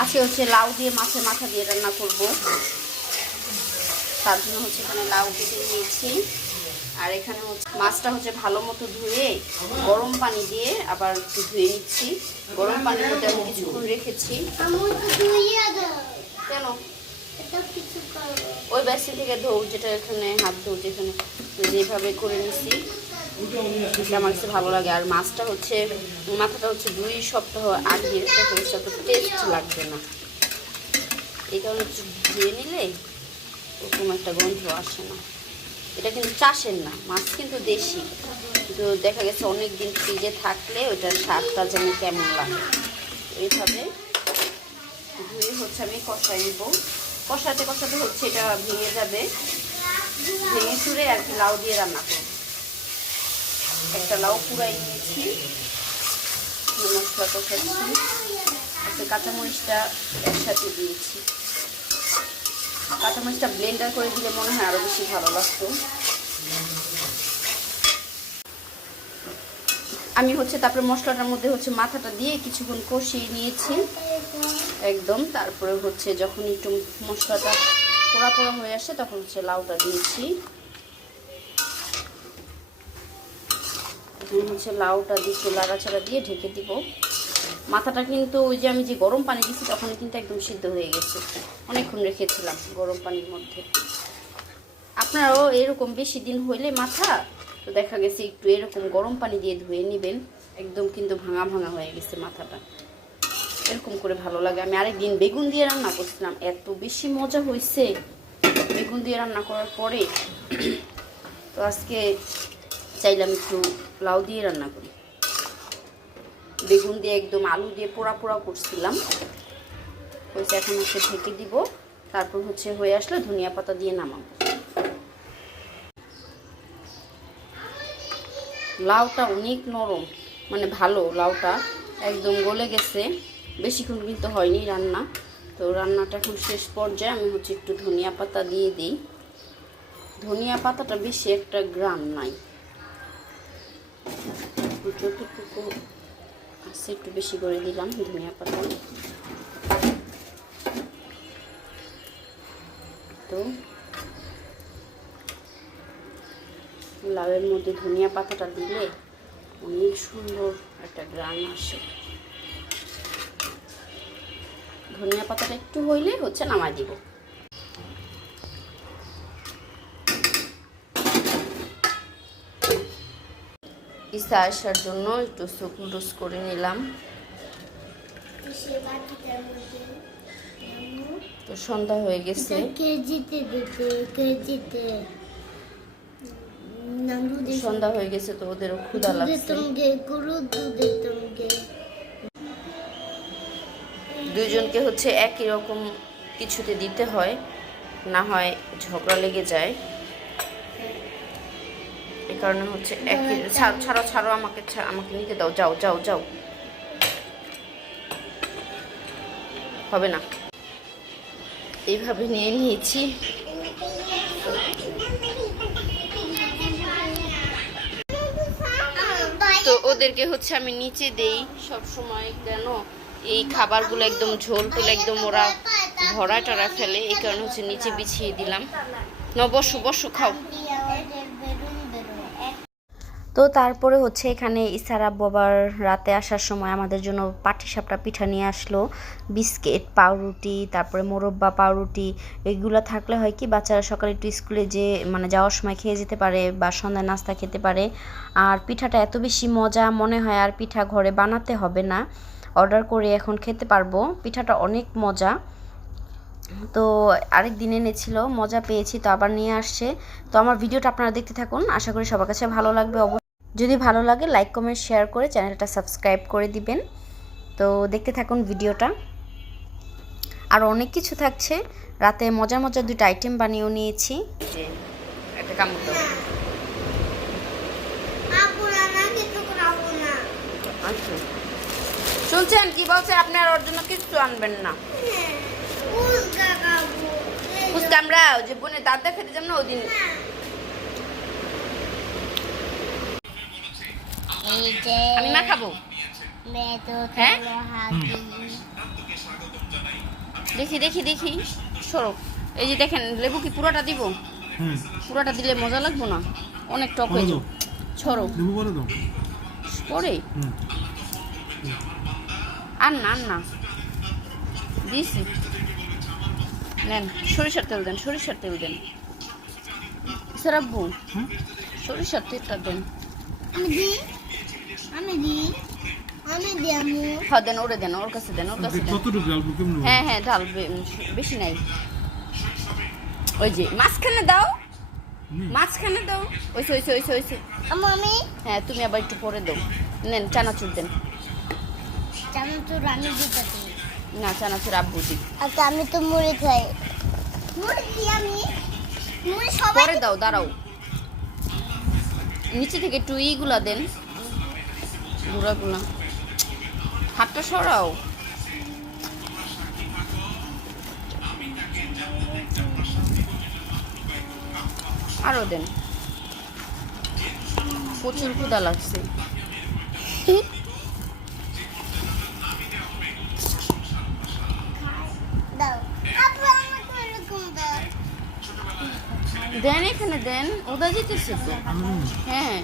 আজকে হচ্ছে লাউ দিয়ে মাছের মাথা দিয়ে রান্না করব। তার জন্য হচ্ছে এখানে লাউ কেটে নিয়েছি। আর এখানে হচ্ছে মাছটা হচ্ছে ভালো মতো ধুয়ে গরম পানি দিয়ে আবার ধুয়ে নিচ্ছি। গরম পানির মধ্যে আমি কিছুক্ষণ রেখেছি। কেন ওই বেসিন থেকে ধৌ, যেটা এখানে হাত ধৌ, যেখানে যেভাবে করে নিচ্ছি আমার কাছে ভালো লাগে। আর মাছটা হচ্ছে মাথাটা হচ্ছে 2 সপ্তাহ আগে টেস্ট লাগবে না, এই কারণে ধুয়ে নিলে ওরকম একটা গন্ধ আসে না। এটা কিন্তু চাষের না মাছ, কিন্তু দেশি, কিন্তু দেখা গেছে অনেক দিন ফ্রিজে থাকলে ওটার স্বাদটা যেন কেমন লাগে। এইভাবে ধুয়ে হচ্ছে আমি কষাই নেব। কষাতে কষাতে হচ্ছে এটা ভেঙে যাবে, ভেঙে চুড়ে আর কি লাউ দিয়ে রান্না করব। একটা লাউ পুরাই নিয়েছি, মশলা কষাচ্ছি, আজকে কাঁচামরিচটা একসাথে দিয়েছি। কাঁচামরিচটা ব্লেন্ডার করে দিলে মনে হয় আরও বেশি ভালো লাগতো। আমি হচ্ছে তারপরে মশলাটার মধ্যে হচ্ছে মাথাটা দিয়ে কিছুক্ষণ কষিয়ে নিয়েছি একদম। তারপরে হচ্ছে যখন একটু মশলাটা পোড়া পোড়া হয়ে আসে তখন হচ্ছে লাউটা দিয়েছি। এখন হচ্ছে লাউটা দিয়ে একটু লাড়াচাড়া দিয়ে ঢেকে দিব। মাথাটা কিন্তু ওই যে আমি যে গরম পানি দিয়েছি তখন কিন্তু একদম সিদ্ধ হয়ে গেছে, অনেকক্ষণ রেখেছিলাম গরম পানির মধ্যে। আপনারাও এরকম বেশি দিন হইলে মাথা তো দেখা গেছে একটু এরকম গরম পানি দিয়ে ধুয়ে নেবেন, একদম কিন্তু ভাঙা ভাঙা হয়ে গেছে মাথাটা, এরকম করে ভালো লাগে। আমি আরেকদিন বেগুন দিয়ে রান্না করছিলাম, এত বেশি মজা হয়েছে বেগুন দিয়ে রান্না করার পরে। তো আজকে চাইলাম একটু লাউ দিয়ে রান্না করি। বেগুন দিয়ে একদম আলু দিয়ে পোড়া পোড়া করছিলাম হয়েছে। এখন হচ্ছে ঢেকে দিব, তারপর হচ্ছে হয়ে আসলে ধনিয়া পাতা দিয়ে নামাবো। লাউটা অনেক নরম, মানে ভালো, লাউটা একদম গলে গেছে, বেশিক্ষণ কিন্তু হয়নি রান্না। তো রান্নাটা এখন শেষ পর্যায়ে আমি হচ্ছে একটু ধনিয়া পাতা দিয়ে দিই। ধনিয়া পাতাটা বেশি একটা গ্রাম নাই, যতটুকু আছে একটু বেশি করে দিলাম ধনিয়া পাতা। তো লাউয়ের মধ্যে ধনিয়া পাতাটা দিলে অনেক সুন্দর একটা গ্রান আসে। ধনিয়া পাতাটা একটু হইলে হচ্ছে নামাই দিব। ইসা আসার জন্য একটু স্যুপ নুডলস করে নিলাম। তো সন্ধ্যা হয়ে গেছে, সন্ধ্যা হয়ে গেছে, তো ওদেরও ক্ষুধা লাগছে। দুইজনকে হচ্ছে একই রকম কিছুতে দিতে হয়, না হয় ঝগড়া লেগে যায়। এই কারণে হচ্ছে একই। ছাড়ো ছাড়ো, আমাকে আমাকে নিতে দাও, যাও যাও যাও, হবে না। এইভাবে নিয়ে নিয়েছি। তো ওদেরকে হচ্ছে আমি নিচে দেই সব সময়, কেন এই খাবারগুলো একদম ঝোলগুলো একদম ওরা ভরা টরা ফেলে, এই কারণে হচ্ছে নিচে বিছিয়ে দিলাম। না বসো বসো, খাও। তো তারপরে হচ্ছে এখানে ইসার আব্বু আবার রাতে আসার সময় আমাদের জন্য পাটিসাপটা পিঠা নিয়ে আসলো, বিস্কিট, পাউরুটি, তারপরে মোরব্বা, পাউরুটি। এগুলো থাকলে হয় কি বাচ্চারা সকালে একটু স্কুলে যে মানে যাওয়ার সময় খেয়ে যেতে পারে বা সন্ধ্যায় নাস্তা খেতে পারে। আর পিঠাটা এত বেশি মজা, মনে হয় আর পিঠা ঘরে বানাতে হবে না, অর্ডার করে এখন খেতে পারবো। পিঠাটা অনেক মজা। তো আরেক দিন এনেছিল, মজা পেয়েছি, তো আবার নিয়ে আসছে। তো আমার ভিডিওটা আপনারা দেখতে থাকুন, আশা করি সবার কাছে ভালো লাগবে। যদি ভালো লাগে লাইক কমেন্ট শেয়ার করে চ্যানেলটা সাবস্ক্রাইব করে দিবেন। তো দেখতে থাকুন ভিডিওটা, আর অনেক কিছু থাকছে। রাতে মজার মজার 2টা আইটেম বানিয়েও নিয়েছি। একটা কামড় দাও। শুনছেন কি বলছে, আপনি আর ওর জন্য কিছু আনবেন না। ফুচকা আমরা যে বোনের দাদা খেতে যাব না ওদিন। আমি মা খাবো, হ্যাঁ দেখি দেখি দেখি সরো। এই যে দেখেন লেবু কি পুরোটা দিব? পুরোটা দিলে মজা লাগবো না, অনেক টক হয়ে যাবে। ছড়ো পরে আর না আর না দিয়েছি। নেন সরিষার তেল দেন, সরিষার তেল দেন স্যার আব্বু, সরিষার তেলটা দেন। হ্যাঁ দেন, ওরে দেন, ওর কাছে দেন, ওর কাছে দেন। হ্যাঁ হ্যাঁ ঢালবে, বেশি নাই। ওই যে মাঝখানে দাও, মাঝখানে দাও। ওইসে ওইসে ওইসে ওইসে আমি। হ্যাঁ তুমি আবার একটু পরে দাও। নেন চানাচুর দেন। চানাচুর আমি দিতে না, চানাচুর আব্বু দিই। আচ্ছা আমি তো মুড়ি খাই, মুড়ি আমি মুড়ি সবাই পরে দাও, দাঁড়াও। নিচে থেকে একটু ইগুলা দেন, গুঁড়াগুলা। হাতটা সরাও। আরো দেন, প্রচুর ক্ষুধা লাগছে। দাও আপু আমাকে এরকম দাও। দেন এখানে দেন, ওদা যেতেছে তো। হ্যাঁ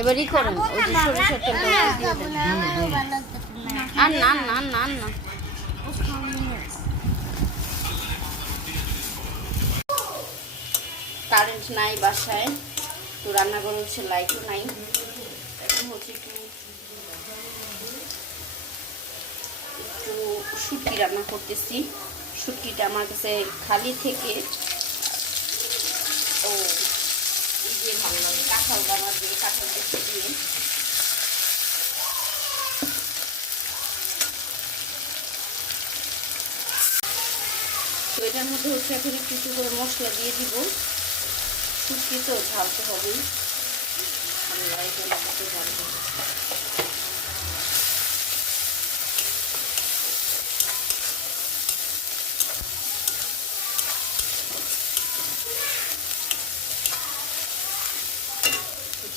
এবার ই করেন, ওই যে সরিষার তেলটা দিয়ে দেন। আর না না না না, কারেন্ট নাই বাসায়, তো রান্নাঘরে হচ্ছে লাইটও নাই। এখন হচ্ছে একটু একটু শুটকি রান্না করতেছি। শুটকিটা আমার কাছে খালি থেকে ও এই যে ভালো লাগে, কাঁঠাল দানা দিয়ে, কাঁঠাল বেশি দিয়ে। তো এটার মধ্যে হচ্ছে এখন একটু একটু করে মশলা দিয়ে দিব। শুটকি তো ঝালতে হবেই,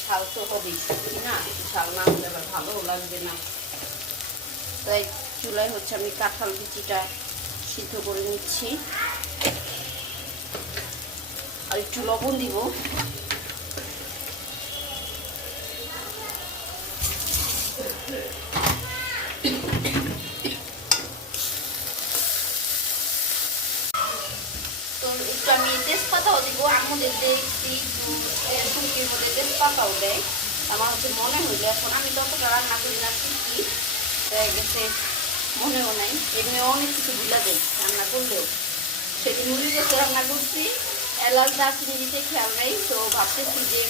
ঝাল তো হবেই, শুটকি না, ঝাল না হলে আবার ভালোও লাগবে না। তাই চুলায় হচ্ছে আমি কাঁঠাল বিচিটা সিদ্ধ করে নিচ্ছি, আর একটু লবণ দিব। তো একটু আমি তেজপাতাও দিব, আমাদের দেখছি শুটকির মধ্যে তেজপাতাও দেয়। আমার হচ্ছে মনে হইলো, এখন আমি ততটা রান্না করি না, শিখি হয়ে গেছে, মনেও নাই। এমনি অনেক কিছু ভুলা দেয় রান্না করলেও। সেদিন মুড়ি করতে রান্না করছি, এলাচ দারচিনি দিতে খেয়াল নেই, তো ভাবতেছি যে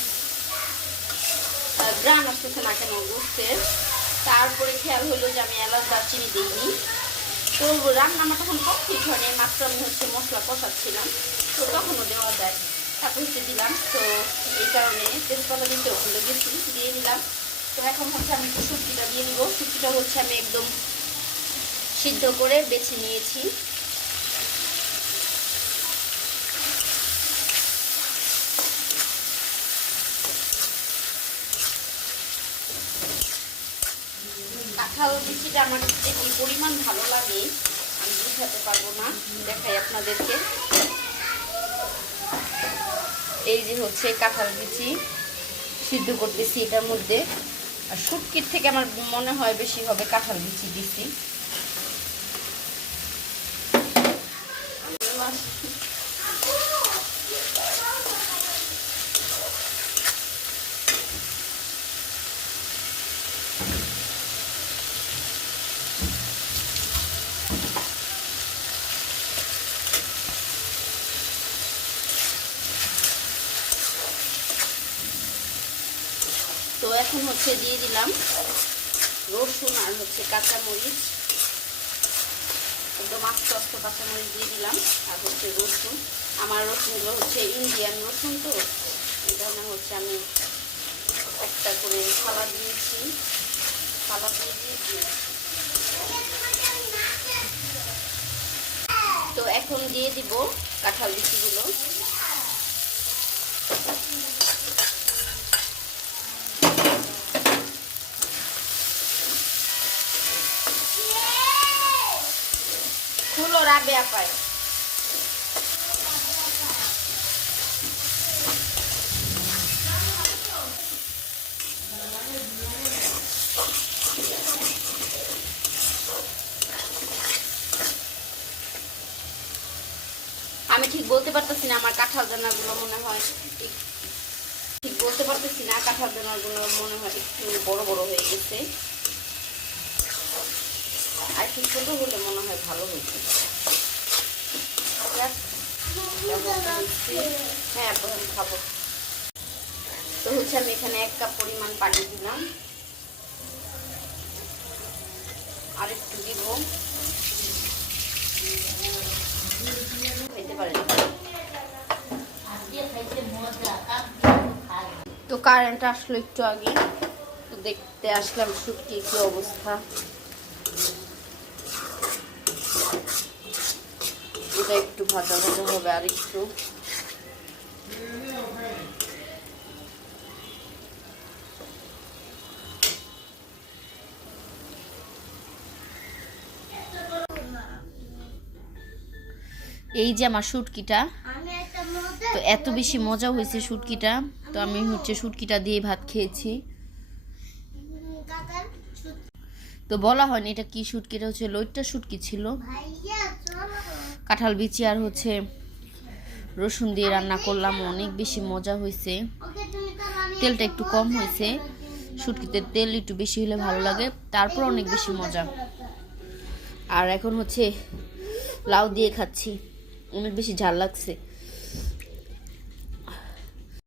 গ্রান আসতেছে না কেন বুঝতে। তারপরে খেয়াল হলো যে আমি এলাচ দারচিনি দিইনি। তো রান্না আমার তখন কমপ্লিট হয়নি, মাত্র আমি হচ্ছে মশলা কষাচ্ছিলাম, তো তখনও দেওয়া যায়। তারপর হচ্ছে দিলাম, তো এই কারণে তেজপাতা দিতেও ভুলে গেছি, দিয়ে দিলাম। তো এখন হচ্ছে আমি একটু শুটকিটা দিয়ে দিব। শুটকিটা হচ্ছে আমি একদম সিদ্ধ করে বেছে নিয়েছি। কাঁঠাল বিচিটা আমার যে কি পরিমাণ ভালো লাগে আমি বুঝাতে পারবো না, দেখাই আপনাদেরকে। এই যে হচ্ছে কাঁঠাল বিচি সিদ্ধ করতেছি এটার মধ্যে, আর শুটকির থেকে আমার মনে হয় বেশি হবে কাঁঠাল বিচি দিছি। তো এখন হচ্ছে দিয়ে দিলাম রসুন আর হচ্ছে কাঁচামরিচ, একদম আস্তে আস্তে কাঁচামরিচ দিয়ে দিলাম, আর হচ্ছে রসুন। আমার রসুনগুলো হচ্ছে ইন্ডিয়ান রসুন, তো এই ধরনের হচ্ছে আমি একটা করে থালা দিয়েছি, থালা দিয়ে দিয়েছি। তো এখন দিয়ে দিব কাঁঠাল বিচিগুলো। রাবেয়া পায়। আমি ঠিক বলতে পারতেছি না, আমার কাঁঠাল দানাগুলো মনে হয় ঠিক বলতে পারতেছি না, কাঁঠাল দানাগুলো মনে হয় একটু বড় বড় হয়ে গেছে। আর একটু ছোট হলে মনে হয় ভালো হয়েছে। হ্যাঁ এখন খাবো। তো হচ্ছে আমি এখানে 1 কাপ পরিমাণ পানি দিলাম, আর একটু দিব, খেতে পারেন। তো কারেন্ট আসলো একটু আগে, তো দেখতে আসলাম শুটকি কি অবস্থা। এটা একটু ভাজা ভাজা হবে আর একটু। এই যে আমার শুটকিটা, তো এত বেশি মজা হয়েছে শুটকিটা, তো আমি হচ্ছে শুটকিটা দিয়ে ভাত খেয়েছি। তো বলা হয়নি এটা কি শুটকি, এটা হচ্ছে লইট্টা শুটকি ছিল, কাঁঠাল বিচি আর হচ্ছে রসুন দিয়ে রান্না করলাম, অনেক বেশি মজা হয়েছে। তেলটা একটু কম হয়েছে, শুটকিতে তেল একটু বেশি হলে ভালো লাগে, তারপর অনেক বেশি মজা। আর এখন হচ্ছে লাউ দিয়ে খাচ্ছি, অনেক বেশি ঝাল লাগছে।